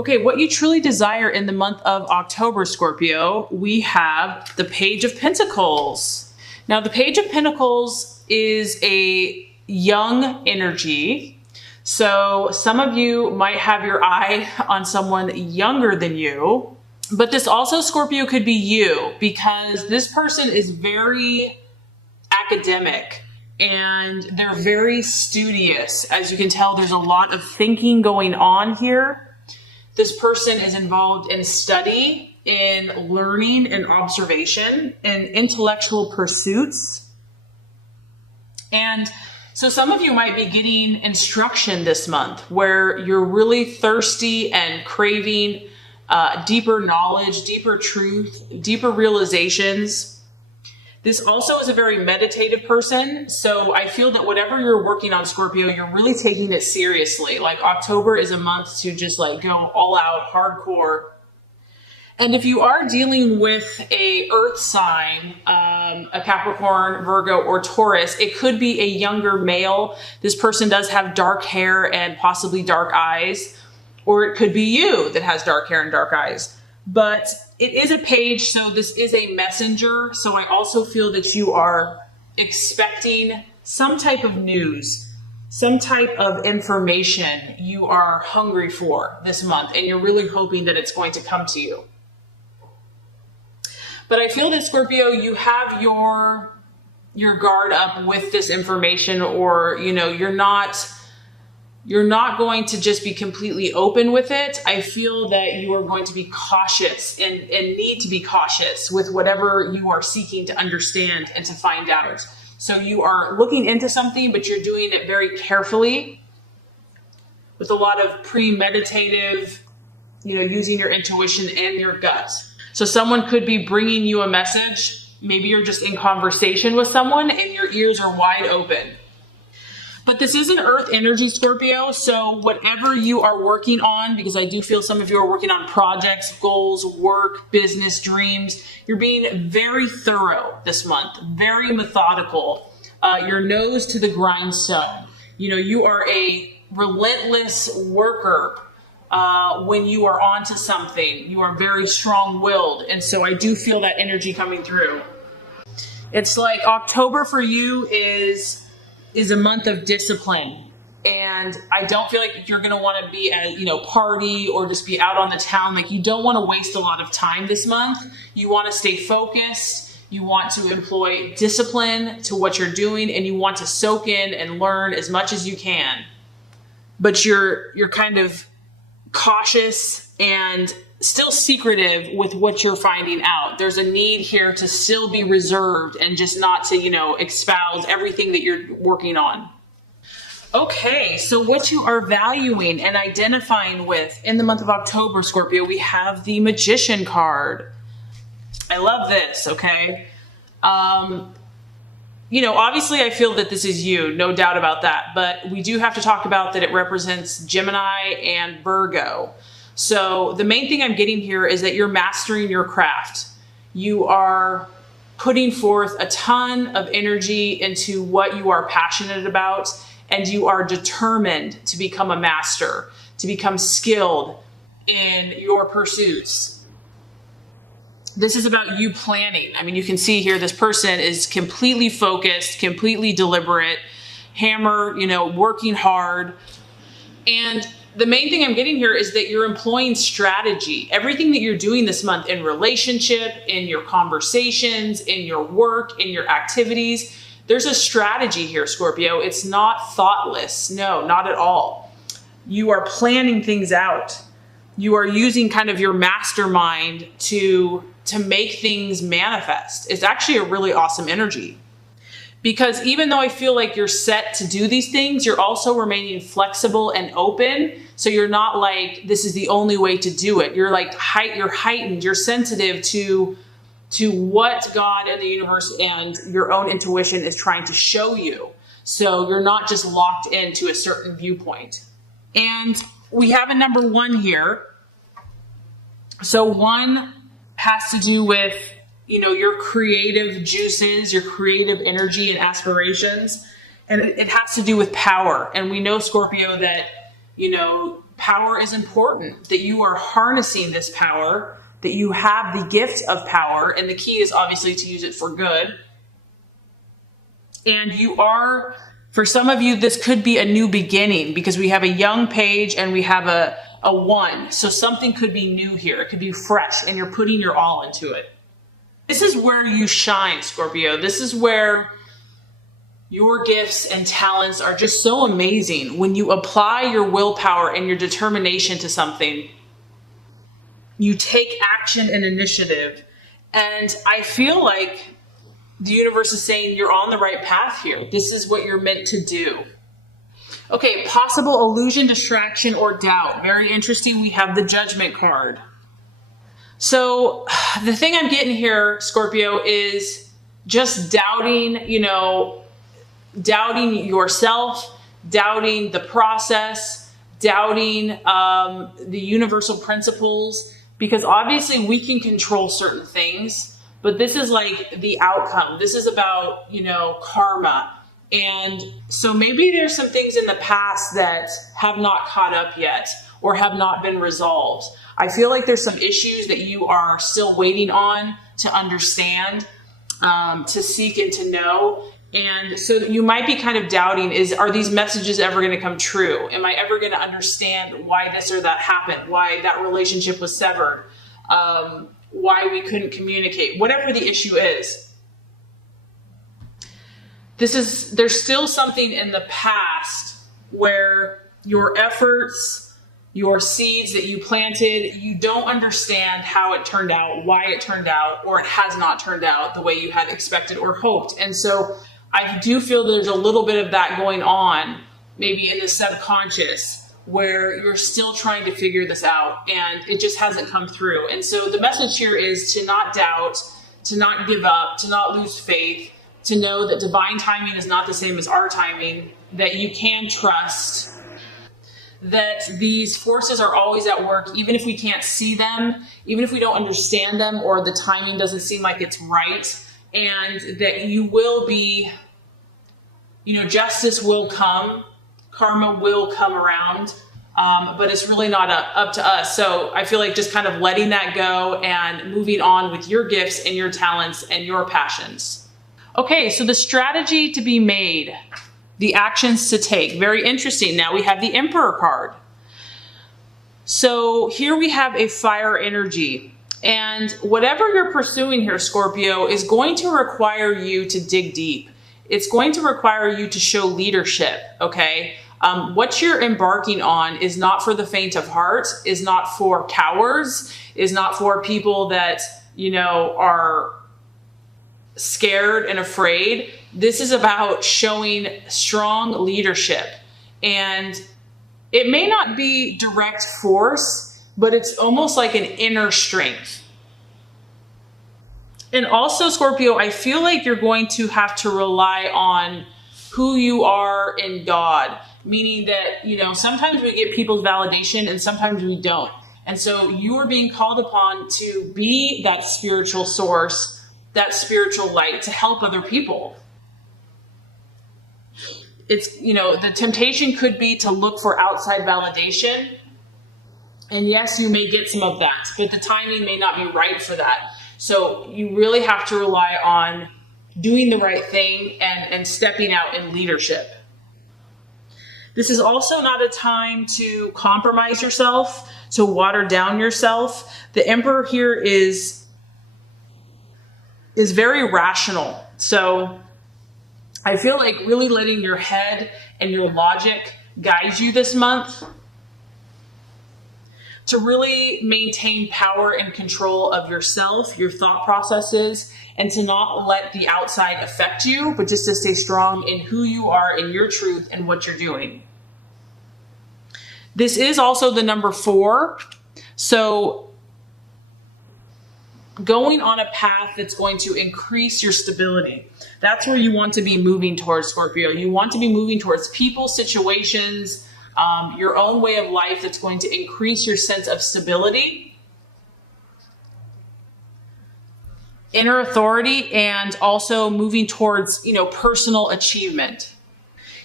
Okay, what you truly desire in the month of October, Scorpio, we have the Page of Pentacles. Now, the Page of Pentacles is a young energy. So some of you might have your eye on someone younger than you, but this also, Scorpio, could be you, because this person is very academic and they're very studious. As you can tell, there's a lot of thinking going on here. This person is involved in study, in learning and observation, and intellectual pursuits. And so some of you might be getting instruction this month where you're really thirsty and craving deeper knowledge, deeper truth, deeper realizations. This also is a very meditative person. So I feel that whatever you're working on, Scorpio, you're really taking it seriously. Like October is a month to just like go all out hardcore. And if you are dealing with a earth sign, a Capricorn, Virgo, or Taurus, it could be a younger male. This person does have dark hair and possibly dark eyes, or it could be you that has dark hair and dark eyes. But it is a page, so this is a messenger. So I also feel that you are expecting some type of news, some type of information you are hungry for this month, and you're really hoping that it's going to come to you. But I feel that, Scorpio, you have your guard up with this information, or, you know, you're not going to just be completely open with it. I feel that you are going to be cautious and need to be cautious with whatever you are seeking to understand and to find out. So you are looking into something, but you're doing it very carefully with a lot of premeditative, you know, using your intuition and your gut. So someone could be bringing you a message. Maybe you're just in conversation with someone and your ears are wide open. But this is an earth energy, Scorpio, so whatever you are working on, because I do feel some of you are working on projects, goals, work, business, dreams, you're being very thorough this month, very methodical, your nose to the grindstone. You know, you are a relentless worker when you are onto something. You are very strong-willed, and so I do feel that energy coming through. It's like October for you is a month of discipline. And I don't feel like you're going to want to be at, you know, party or just be out on the town. Like, you don't want to waste a lot of time this month. You want to stay focused. You want to employ discipline to what you're doing, and you want to soak in and learn as much as you can. But you're kind of cautious and still secretive with what you're finding out. There's a need here to still be reserved and just not to, you know, espouse everything that you're working on. Okay, so what you are valuing and identifying with in the month of October, Scorpio, we have the Magician card. I love this, okay? You know, obviously I feel that this is you, no doubt about that, but we do have to talk about that it represents Gemini and Virgo. So the main thing I'm getting here is that you're mastering your craft. You are putting forth a ton of energy into what you are passionate about, and you are determined to become a master, to become skilled in your pursuits. This is about you planning. I mean, you can see here, this person is completely focused, completely deliberate, hammer, you know, working hard. And the main thing I'm getting here is that you're employing strategy. Everything that you're doing this month in relationship, in your conversations, in your work, in your activities, there's a strategy here, Scorpio. It's not thoughtless. No, not at all. You are planning things out. You are using kind of your mastermind to make things manifest. It's actually a really awesome energy. Because even though I feel like you're set to do these things, you're also remaining flexible and open. So you're not like, this is the only way to do it. You're like, you're heightened, you're sensitive to what God and the universe and your own intuition is trying to show you. So you're not just locked into a certain viewpoint. And we have a number 1 here. So 1 has to do with, you know, your creative juices, your creative energy and aspirations. And it has to do with power. And we know, Scorpio, that, you know, power is important, that you are harnessing this power, that you have the gift of power, and the key is obviously to use it for good. And you are, for some of you, this could be a new beginning because we have a young page and we have a 1. So something could be new here. It could be fresh and you're putting your all into it. This is where you shine, Scorpio. This is where your gifts and talents are just so amazing. When you apply your willpower and your determination to something, you take action and initiative. And I feel like the universe is saying you're on the right path here. This is what you're meant to do. Okay, possible illusion, distraction, or doubt. Very interesting. We have the Judgment card. So the thing I'm getting here, Scorpio, is just doubting, doubting yourself, doubting the process, doubting the universal principles, because obviously we can control certain things, but this is like the outcome. This is about, karma. And so maybe there's some things in the past that have not caught up yet or have not been resolved. I feel like there's some issues that you are still waiting on to understand, to seek and to know. And so you might be kind of doubting, are these messages ever going to come true? Am I ever going to understand why this or that happened? Why that relationship was severed? Why we couldn't communicate? Whatever the issue is. There's still something in the past where your efforts, your seeds that you planted, you don't understand how it turned out, why it turned out, or it has not turned out the way you had expected or hoped. And so I do feel there's a little bit of that going on, maybe in the subconscious, where you're still trying to figure this out and it just hasn't come through. And so the message here is to not doubt, to not give up, to not lose faith, to know that divine timing is not the same as our timing, that you can trust, that these forces are always at work, even if we can't see them, even if we don't understand them, or the timing doesn't seem like it's right, and that you will be, justice will come, karma will come around, but it's really not up to us. So I feel like just kind of letting that go and moving on with your gifts and your talents and your passions. Okay, so the strategy to be made, the actions to take. Very interesting. Now we have the Emperor card. So here we have a fire energy. And whatever you're pursuing here, Scorpio, is going to require you to dig deep. It's going to require you to show leadership, okay? What you're embarking on is not for the faint of heart, is not for cowards, is not for people that, are scared and afraid. This is about showing strong leadership. And it may not be direct force, but it's almost like an inner strength. And also, Scorpio, I feel like you're going to have to rely on who you are in God, meaning that, sometimes we get people's validation and sometimes we don't. And so you are being called upon to be that spiritual source, that spiritual light to help other people. It's, the temptation could be to look for outside validation. And yes, you may get some of that, but the timing may not be right for that. So you really have to rely on doing the right thing and stepping out in leadership. This is also not a time to compromise yourself, to water down yourself. The Emperor here is very rational. So I feel like really letting your head and your logic guide you this month to really maintain power and control of yourself, your thought processes, and to not let the outside affect you, but just to stay strong in who you are, in your truth, and what you're doing. This is also the number 4. So going on a path that's going to increase your stability. That's where you want to be moving towards, Scorpio. You want to be moving towards people, situations, your own way of life that's going to increase your sense of stability, inner authority, and also moving towards, personal achievement.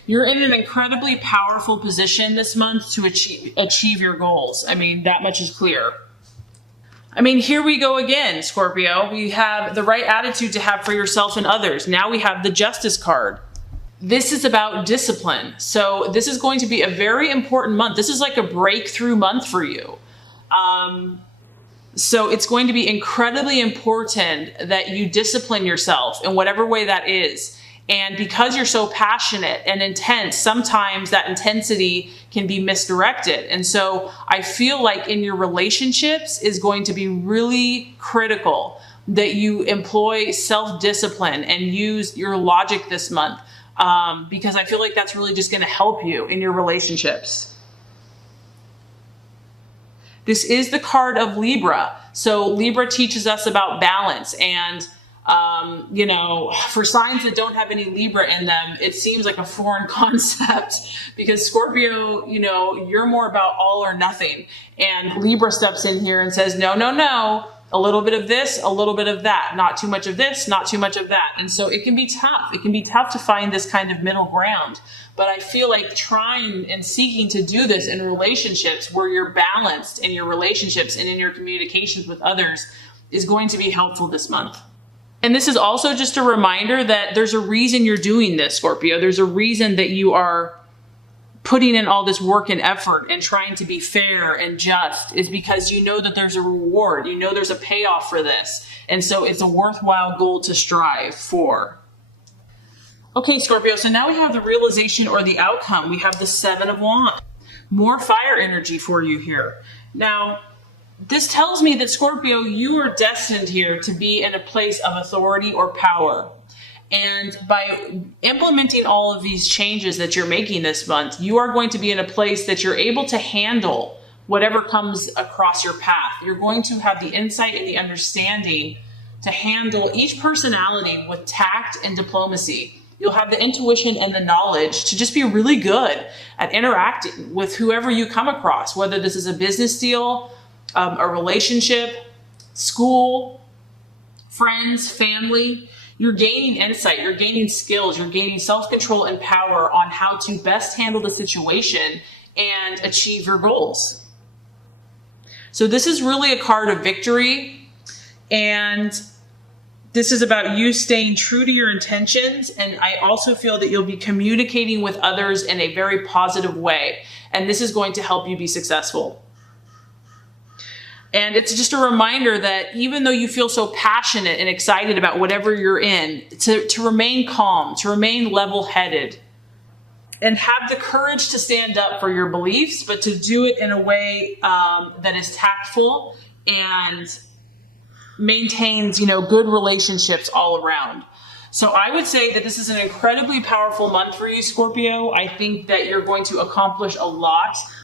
You're in an incredibly powerful position this month to achieve your goals. I mean, that much is clear. I mean, here we go again, Scorpio. We have the right attitude to have for yourself and others. Now we have the Justice card. This is about discipline. So this is going to be a very important month. This is like a breakthrough month for you. So it's going to be incredibly important that you discipline yourself in whatever way that is. And because you're so passionate and intense, sometimes that intensity can be misdirected. And so I feel like in your relationships is going to be really critical that you employ self-discipline and use your logic this month. Because I feel like that's really just going to help you in your relationships. This is the card of Libra. So Libra teaches us about balance. And, for signs that don't have any Libra in them, it seems like a foreign concept because Scorpio, you're more about all or nothing. And Libra steps in here and says, no, no, no. A little bit of this, a little bit of that, not too much of this, not too much of that. And so it can be tough. It can be tough to find this kind of middle ground. But I feel like trying and seeking to do this in relationships where you're balanced in your relationships and in your communications with others is going to be helpful this month. And this is also just a reminder that there's a reason you're doing this, Scorpio. There's a reason that you are putting in all this work and effort and trying to be fair and just is because you know that there's a reward. There's a payoff for this. And so it's a worthwhile goal to strive for. Okay, Scorpio, so now we have the realization or the outcome. We have the 7 of Wands. More fire energy for you here. Now, this tells me that Scorpio, you are destined here to be in a place of authority or power. And by implementing all of these changes that you're making this month, you are going to be in a place that you're able to handle whatever comes across your path. You're going to have the insight and the understanding to handle each personality with tact and diplomacy. You'll have the intuition and the knowledge to just be really good at interacting with whoever you come across, whether this is a business deal, a relationship, school, friends, family. You're gaining insight, you're gaining skills, you're gaining self-control and power on how to best handle the situation and achieve your goals. So this is really a card of victory, and this is about you staying true to your intentions. And I also feel that you'll be communicating with others in a very positive way, and this is going to help you be successful. And it's just a reminder that even though you feel so passionate and excited about whatever you're in, to remain calm, to remain level-headed, and have the courage to stand up for your beliefs, but to do it in a way that is tactful and maintains, good relationships all around. So I would say that this is an incredibly powerful month for you, Scorpio. I think that you're going to accomplish a lot.